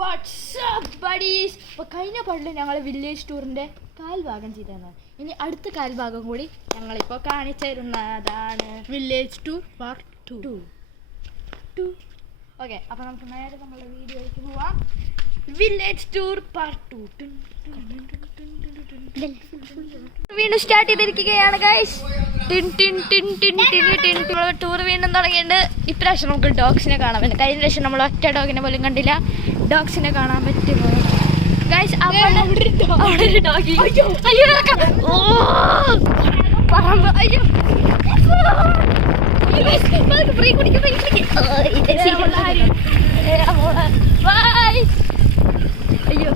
WhatsApp buddies. അപ്പോൾ കഴിഞ്ഞ പാട്ടിൽ ഞങ്ങൾ വില്ലേജ് ടൂറിൻ്റെ കാൽഭാഗം ചെയ്തതാണ്. ഇനി അടുത്ത കാൽഭാഗം കൂടി ഞങ്ങളിപ്പോൾ കാണിച്ചു തരുന്നതാണ്. Village tour part 2. ഓക്കെ, അപ്പോൾ നമുക്ക് നേരെ നമ്മളുടെ വീഡിയോയിലേക്ക് പോവാം. വില്ലേജ് ടൂർ പാർട്ട് 2 വീണ്ടും സ്റ്റാർട്ട് ചെയ്തിരിക്കുകയാണ് ഗൈസ്. ടൂർ വീണ്ടും തുടങ്ങിയിട്ട് ഇപ്രാവശ്യം നമുക്ക് ഡോഗ്സിനെ കാണാൻ പറ്റും. കഴിഞ്ഞ പ്രാവശ്യം നമ്മൾ ഒറ്റ ഡോഗിനെ പോലും കണ്ടില്ല. ഡോഗ്സിനെ കാണാൻ പറ്റുമോ ഗൈസ്? അവിടെ ഒരു ഡോഗി. അയ്യോ പറമ്പ്. അയ്യോ ഫ്രീ കുടിക്കും. അയ്യോ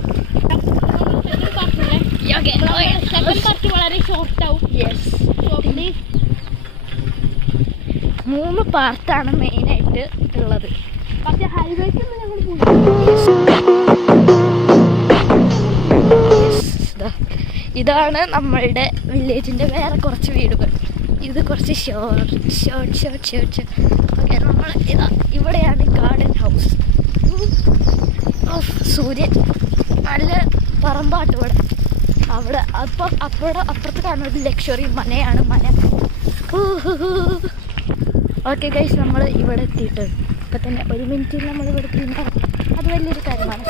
വളരെ ഷോർട്ടാവും. 3 പാർട്ടാണ് മെയിനായിട്ട് ഉള്ളത്. പക്ഷേ ഹൈവേക്കൊന്നും ഞങ്ങൾ ഇതാണ് നമ്മളുടെ വില്ലേജിൻ്റെ വേറെ കുറച്ച് വീടുകൾ. ഇത് കുറച്ച് ഷോർട്ട്. ഓക്കെ, നമ്മൾ ഇവിടെയാണ് ഗാർഡൻ ഹൗസ്. സൂര്യൻ നല്ല പറമ്പാട്ട് ഇവിടെ. അവിടെ അപ്പുറത്ത് കാണുന്ന ഒരു ലക്ഷറി മനയാണ്. മന. ഓക്കെ ഗൈസ്, നമ്മൾ ഇവിടെ എത്തിയിട്ടുണ്ട്. ഇപ്പം തന്നെ 1 മിനിറ്റിൽ നമ്മൾ ഇവിടെ എത്തിയിട്ടുണ്ടാവും. അത് വലിയൊരു കാര്യമാണ്.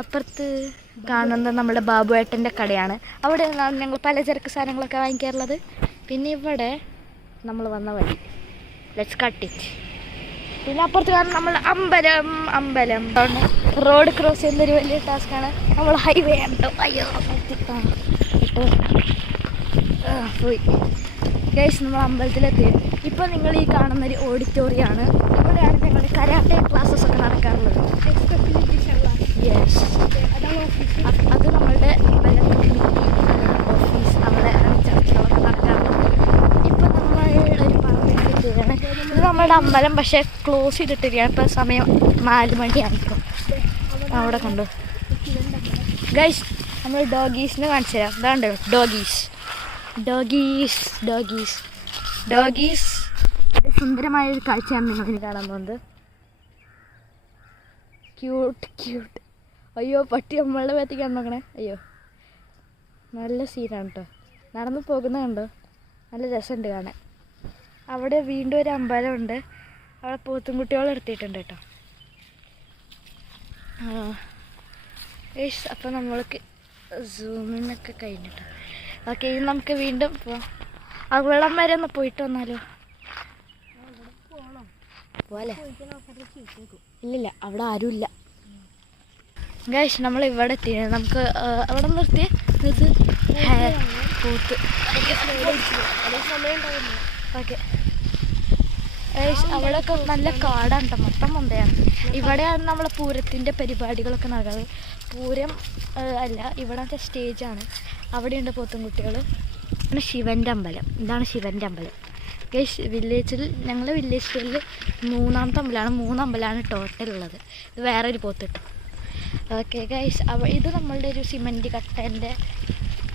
അപ്പുറത്ത് കാണുന്നത് നമ്മുടെ ബാബുവേട്ടൻ്റെ കടയാണ്. അവിടെ നിന്നാണ് ഞങ്ങൾ പലചരക്ക് സാധനങ്ങളൊക്കെ വാങ്ങിക്കാറുള്ളത്. പിന്നെ ഇവിടെ നമ്മൾ വന്ന വഴി. Let's cut it. പിന്നെ അപ്പുറത്ത് കാണുന്ന നമ്മൾ അമ്പലം റോഡ് ക്രോസ് ചെയ്യുന്നൊരു വലിയ ടാസ്ക്കാണ്. നമ്മൾ ഹൈവേ ഉണ്ടോ. അയ്യോ പോയി ഗൈസ്, നമ്മൾ അമ്പലത്തിലെത്തി. ഇപ്പോൾ നിങ്ങൾ ഈ കാണുന്നൊരു ഓഡിറ്റോറിയമാണ്. ഇവിടെയാണ് ഞങ്ങളുടെ കരാട്ടെ ക്ലാസ്സസ് ഒക്കെ നടക്കാറുള്ളത്. യെസ്, അത് നമ്മളുടെ ഓഫീസ്. അവിടെയാണ് ചർച്ചകളൊക്കെ നടക്കാറുള്ളത്. ഇപ്പം നമ്മൾ ഒരു പറഞ്ഞിരിക്കുകയാണ്. ഇത് നമ്മുടെ അമ്പലം, പക്ഷേ ക്ലോസ് ചെയ്തിട്ടിരിക്കുകയാണ്. ഇപ്പോൾ സമയം 4 മണിയായിരിക്കും. അവിടെ കണ്ടു ഗൈസ്. നമ്മൾ ഡോഗീസിനെ കാണിച്ചു തരാം. ഇതാണ്ട് ഡോഗീസ്. സുന്ദരമായൊരു കാഴ്ചയാണ് നിങ്ങളിനി കാണാൻ പോകുന്നത്. ക്യൂട്ട്. അയ്യോ, പട്ടി നമ്മളുടെ ഭാഗത്തേക്കാണ് നോക്കണേ. അയ്യോ, നല്ല സീനാണ് കേട്ടോ. നടന്നു പോകുന്നത് കണ്ടോ, നല്ല രസമുണ്ട് കാണാൻ. അവിടെ വീണ്ടും ഒരു അമ്പലമുണ്ട്. അവിടെ പോത്തും കുട്ടികളെ എടുത്തിട്ടുണ്ട് കേട്ടോ. അപ്പോൾ നമ്മൾക്ക് സൂമിന്നൊക്കെ കഴിഞ്ഞിട്ടോ. ഓക്കെ, ഇനി നമുക്ക് വീണ്ടും പോവാം. ആ വെള്ളം വരെ ഒന്ന് പോയിട്ട് വന്നാലോ? പോലെ ഇല്ലില്ല, അവിടെ ആരുമില്ല ഗൈസ്. നമ്മൾ ഇവിടെ എത്തി. നമുക്ക് അവിടെ നിർത്തി പോത്ത്. ഓക്കെ ഗൈസ്, അവിടെയൊക്കെ നല്ല കാടാണ് കേട്ടോ. മൊത്തം മൊന്തയാണ്. ഇവിടെയാണ് നമ്മളെ പൂരത്തിൻ്റെ പരിപാടികളൊക്കെ നടക്കുന്നത്. പൂരം അല്ല, ഇവിടത്തെ സ്റ്റേജാണ്. അവിടെയുണ്ട് പോത്തും കുട്ടികൾ. ഇതാണ് ശിവൻ്റെ അമ്പലം. ഗൈസ്, ഞങ്ങളുടെ വില്ലേജ് ടൂറിൽ 3ാമത്തെ അമ്പലമാണ്. 3 അമ്പലമാണ് ടോട്ടൽ ഉള്ളത്. ഇത് വേറെ ഒരു പോത്ത് കിട്ടും. ഓക്കെ ഗൈസ്, ഇത് നമ്മളുടെ ഒരു സിമൻറ്റ് കട്ടൻ്റെ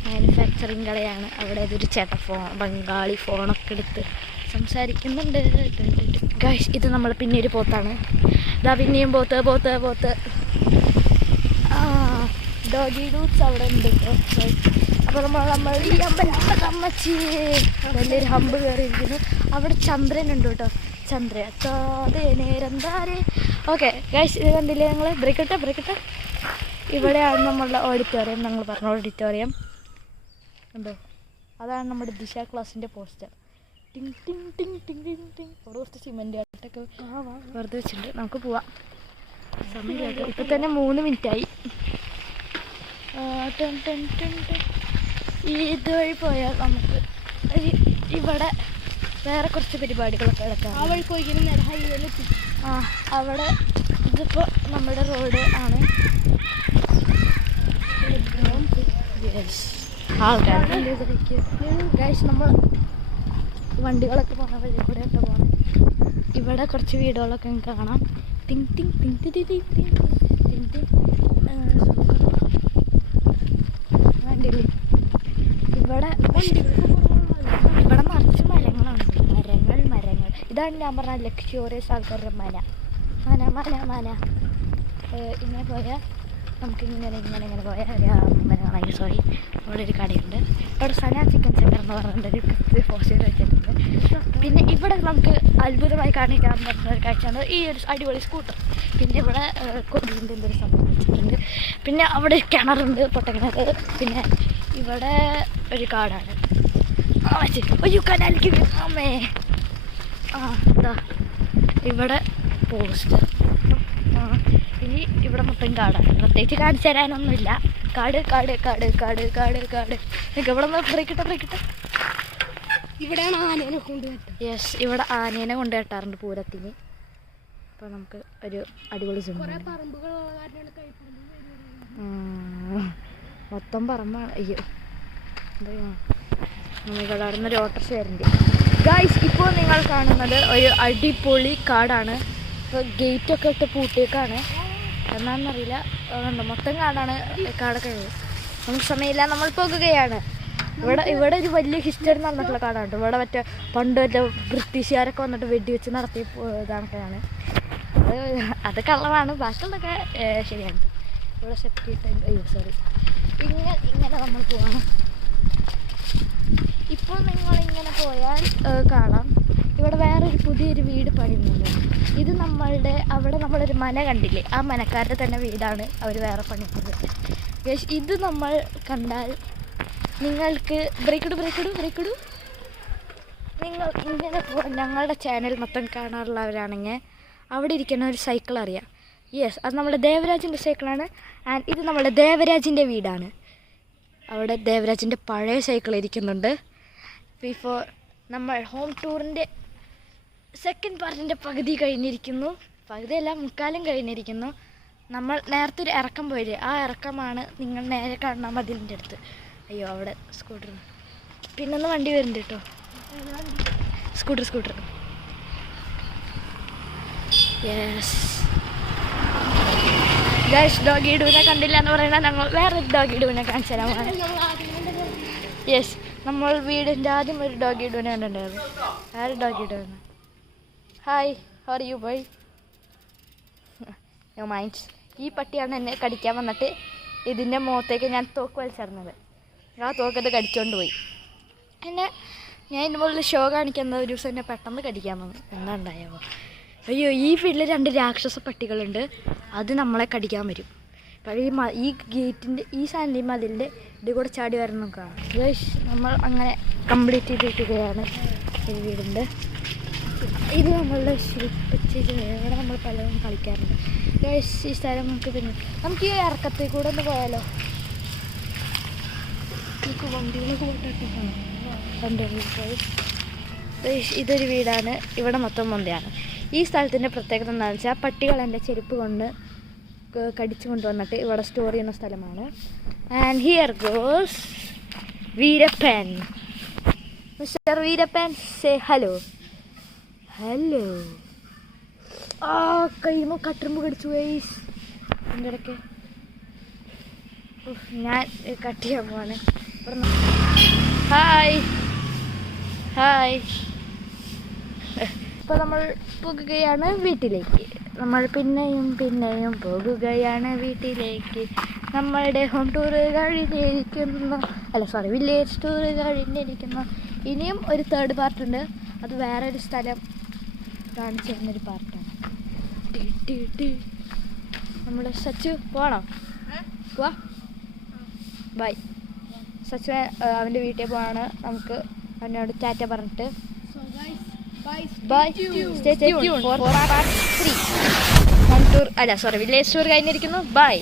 മാനുഫാക്ചറിങ് കടയാണ്. അവിടെ ഇതൊരു ചേട്ടൻ ബംഗാളി ഫോണൊക്കെ എടുത്ത് സംസാരിക്കുന്നുണ്ട് ഗൈസ്. ഇത് നമ്മൾ പിന്നെ ഒരു പോത്താണ്. ഇതാ പിന്നെയും പോത്ത്. ഡോഗി റൂട്ട്സ് അവിടെ ഉണ്ട്. അപ്പോൾ നമ്മൾ ഈ അമ്മച്ചി വലിയൊരു ഹമ്പ് കയറിയിരിക്കുന്നു. അവിടെ ചന്ദ്രനുണ്ട് കേട്ടോ. ഓക്കെ ഗൈസ്, ഇത് കണ്ടില്ലേ ഞങ്ങൾ? ബ്രേക്കട്ടെ. ഇവിടെയാണ് നമ്മളുടെ ഓഡിറ്റോറിയം. ഞങ്ങൾ പറഞ്ഞ ഓഡിറ്റോറിയം ഉണ്ടോ? അതാണ് നമ്മുടെ ദിശ ക്ലാസിൻ്റെ പോസ്റ്റർ. ടിങ്. അവിടെ കുറച്ച് സിമെൻറ്റ് ആയിട്ടൊക്കെ വെറുതെ വെച്ചിട്ടുണ്ട്. നമുക്ക് പോവാം. സമയം കേട്ടോ. ഇപ്പം തന്നെ 3 മിനിറ്റായി. ഇതുവഴി പോയാൽ നമുക്ക് ഇവിടെ വേറെ കുറച്ച് പരിപാടികളൊക്കെ നടക്കാം. അവിടെ ഇതിപ്പോൾ നമ്മുടെ റോഡ് ആണ്. ആൾക്കാർ ഗൈസ്, നമ്മൾ വണ്ടികളൊക്കെ പോകുന്ന വഴി കൂടെ ഒക്കെ പോകണം. ഇവിടെ കുറച്ച് വീടുകളൊക്കെ കാണാം. ടിങ് വണ്ടിയില്ലേ? ഇവിടെ നിറച്ച് മരങ്ങളുണ്ട്. മരങ്ങൾ. ഇതാണ് ഞാൻ പറഞ്ഞ ലക്ഷറിയസ് ആൾക്കാരുടെ മന. ഇങ്ങനെ പോയാൽ നമുക്ക് ഇങ്ങനെ പോയാൽ ഒരു സോറി അവിടെ ഒരു കടയുണ്ട്. അവിടെ സന ചിക്കൻ സെൻ്റർ എന്ന് പറഞ്ഞിട്ടൊരു പോസ്റ്റർ വെച്ചിട്ടുണ്ട്. പിന്നെ ഇവിടെ നമുക്ക് അത്ഭുതമായി കാണിക്കാൻ പറ്റുന്ന ഒരു കാഴ്ചയാണ് ഈ ഒരു അടിപൊളി സ്കൂട്ടർ. പിന്നെ ഇവിടെ കൊതുകിൻ്റെ എന്തൊരു സംഭവം വെച്ചിട്ടുണ്ട്. പിന്നെ അവിടെ കിണറുണ്ട്, പൊട്ടക്കിണർ. പിന്നെ ഇവിടെ ഒരു കാടാണ്. അയ്യോ കനാലിക്ക് അമ്മേ. ഇതാ ഇവിടെ പോസ്റ്റർ. ഇനി ഇവിടെ മൊത്തം കാടാണ്. പ്രത്യേകിച്ച് കാണിച്ചു തരാനൊന്നുമില്ല. കാട് കാട് കാട് കാട് കാട് കാട്. ഇവിടെ നിന്ന് ബ്രേക്കിട്ടെ. ഇവിടെയാണ് ആനേനെ കൊണ്ടുപോയിട്ട്. യെസ്, ഇവിടെ ആനേനെ കൊണ്ട് കെട്ടാറുണ്ട് പൂരത്തിന്. അപ്പോൾ നമുക്ക് ഒരു അടിപൊളി സിനിമ. മൊത്തം പറമ്പാണ്. അയ്യോ ഇവിടെ ഒരു ഓട്ടർഷ വരുന്നുണ്ട്. ഗൈസ്, ഇപ്പോൾ നിങ്ങൾ കാണുന്നത് ഒരു അടിപൊളി കാടാണ്. ഇപ്പോൾ ഗേറ്റൊക്കെ ഇട്ട് പൂട്ടിയേക്കാണ്. എന്നാണെന്നറിയില്ല. മൊത്തം കാടാണ്. കാടൊക്കെ നമുക്ക് സമയമില്ല, നമ്മൾ പോകുകയാണ്. ഇവിടെ ഒരു വലിയ ഹിസ്റ്ററി നടന്നിട്ടുള്ള കാടാണ്. ഇവിടെ മറ്റേ പണ്ട് മറ്റേ ബ്രിട്ടീഷുകാരൊക്കെ വന്നിട്ട് വെടിവെച്ച് നടത്തിയ ഇതാണൊക്കെയാണ്. അത് കള്ളമാണ്, ബാക്കിയുള്ളതൊക്കെ ശരിയാണ്. ഇവിടെ സെപ്റ്റി ടൈം. അയ്യോ സോറി. ഇങ്ങനെ നമ്മൾ പോവാണ്. ഇപ്പോൾ നിങ്ങളിങ്ങനെ പോയാൽ കാണാം ഇവിടെ വേറൊരു പുതിയൊരു വീട് പണിയുന്നുണ്ട്. ഇത് അവിടെ നമ്മളൊരു മന കണ്ടില്ലേ, ആ മനക്കാരുടെ തന്നെ വീടാണ് അവർ വേറെ പണിയുന്നത്. ഇത് നമ്മൾ കണ്ടാൽ നിങ്ങൾക്ക് ബ്രേക്കിടൂ. നിങ്ങൾ ഇങ്ങനെ ഞങ്ങളുടെ ചാനൽ മൊത്തം കാണാറുള്ളവരാണെങ്കിൽ അവിടെ ഇരിക്കുന്ന ഒരു സൈക്കിൾ അറിയാം. യെസ്, അത് നമ്മുടെ ദേവരാജിൻ്റെ സൈക്കിളാണ്. ആൻഡ് ഇത് നമ്മുടെ ദേവരാജിൻ്റെ വീടാണ്. അവിടെ ദേവരാജിൻ്റെ പഴയ സൈക്കിൾ ഇരിക്കുന്നുണ്ട്. ബിഫോർ നമ്മൾ ഹോം ടൂറിൻ്റെ സെക്കൻഡ് പാർട്ടിൻ്റെ പകുതി കഴിഞ്ഞിരിക്കുന്നു. പകുതിയല്ല, മുക്കാലും കഴിഞ്ഞിരിക്കുന്നു. നമ്മൾ നേരത്തെ ഒരു ഇറക്കം പോയില്ലേ, ആ ഇറക്കമാണ് നിങ്ങൾ നേരെ കാണാൻ മതിലിൻ്റെ അടുത്ത്. അയ്യോ അവിടെ സ്കൂട്ടർ. പിന്നൊന്ന് വണ്ടി വരുന്നുണ്ട് കേട്ടോ. സ്കൂട്ടർ. യെസ് ഗൈസ്, ഡോഗി ഇടുവിനെ കണ്ടില്ല എന്ന് പറയുന്നത് ഞങ്ങൾ വേറൊരു ഡോഗി ഇടുവിനെ കാണിച്ചു തരാമാണ്. യെസ്, നമ്മൾ വീടിൻ്റെ ആദ്യം ഒരു ഡോഗി ഇടുവിനെ കണ്ടിട്ടുണ്ടായിരുന്നു. ആര് ഡോഗി ഇടുവെന്ന്. Hi, how are you boy? No minds. ഈ പട്ടിയാണ് എന്നെ കടിക്കാൻ വന്നിട്ട് ഇതിൻ്റെ മുഖത്തേക്ക് ഞാൻ തോക്ക് വലിച്ചെറിഞ്ഞത്. ആ തോക്കത് കടിച്ചുകൊണ്ട് പോയി. ഞാൻ ഇതിൻ്റെ മുകളിൽ ഷോ കാണിക്കുന്ന ഒരു ദിവസം എന്നെ പെട്ടെന്ന് കടിക്കാൻ വന്നു. എന്താ ഉണ്ടായോ? അയ്യോ, ഈ വീട്ടിൽ 2 രാക്ഷസ പട്ടികളുണ്ട്. അത് നമ്മളെ കടിക്കാൻ വരും. അപ്പോൾ ഈ ഗേറ്റിൻ്റെ ഈ സാധനം മതിലിൻ്റെ ഇത് കൂടെ ചാടി വരണം കാണാം. നമ്മൾ അങ്ങനെ കംപ്ലീറ്റ് ചെയ്തിരിക്കുകയാണ് ഈ വീടിൻ്റെ. ഇത് നമ്മളുടെ ഇവിടെ നമ്മൾ പലതും കളിക്കാറുണ്ട്. ഈ സ്ഥലം നമുക്ക് ഈ ഇറക്കത്തിൽ കൂടെ ഒന്ന് പോയാലോ? നമുക്ക് വണ്ടികളൊക്കെ പോയി. ഇതൊരു വീടാണ്. ഇവിടെ മൊത്തം മൊന്തയാണ്. ഈ സ്ഥലത്തിൻ്റെ പ്രത്യേകത എന്താണെന്ന് വെച്ചാൽ പട്ടികൾ എൻ്റെ ചെരുപ്പ് കൊണ്ട് കടിച്ചു കൊണ്ടുവന്നിട്ട് ഇവിടെ സ്റ്റോർ ചെയ്യുന്ന സ്ഥലമാണ്. And here goes Veerappan. Mister Veerappan, say hello. കൈമ കട്ടുമ്പ് കടിച്ചു വൈസ് എൻ്റെ ഇടയ്ക്ക്. ഞാൻ കട്ട് ചെയ്യാൻ പോവാണ്. ഹായ്. ഇപ്പോൾ നമ്മൾ പോകുകയാണ് വീട്ടിലേക്ക്. നമ്മൾ പിന്നെയും പോകുകയാണ് വീട്ടിലേക്ക്. നമ്മളുടെ ഹോം ടൂർ കഴിഞ്ഞിരിക്കുന്നു. വില്ലേജ് ടൂർ കഴിഞ്ഞിരിക്കുന്നു. ഇനിയും ഒരു 3rd പാർട്ടുണ്ട്. അത് വേറൊരു സ്ഥലം കാണിച്ചു തരുന്നൊരു പാർട്ടാണ്. നമ്മുടെ സച്ചു പോകണോ? പോവാ. ബൈ. സച്ചു അവൻ്റെ വീട്ടിൽ പോവാണ്. നമുക്ക് അവനോട് ടാറ്റ പറഞ്ഞിട്ട് bye. Stay tuned for part 3. Home tour village tour കഴിഞ്ഞിരിക്കുന്നു. ബൈ.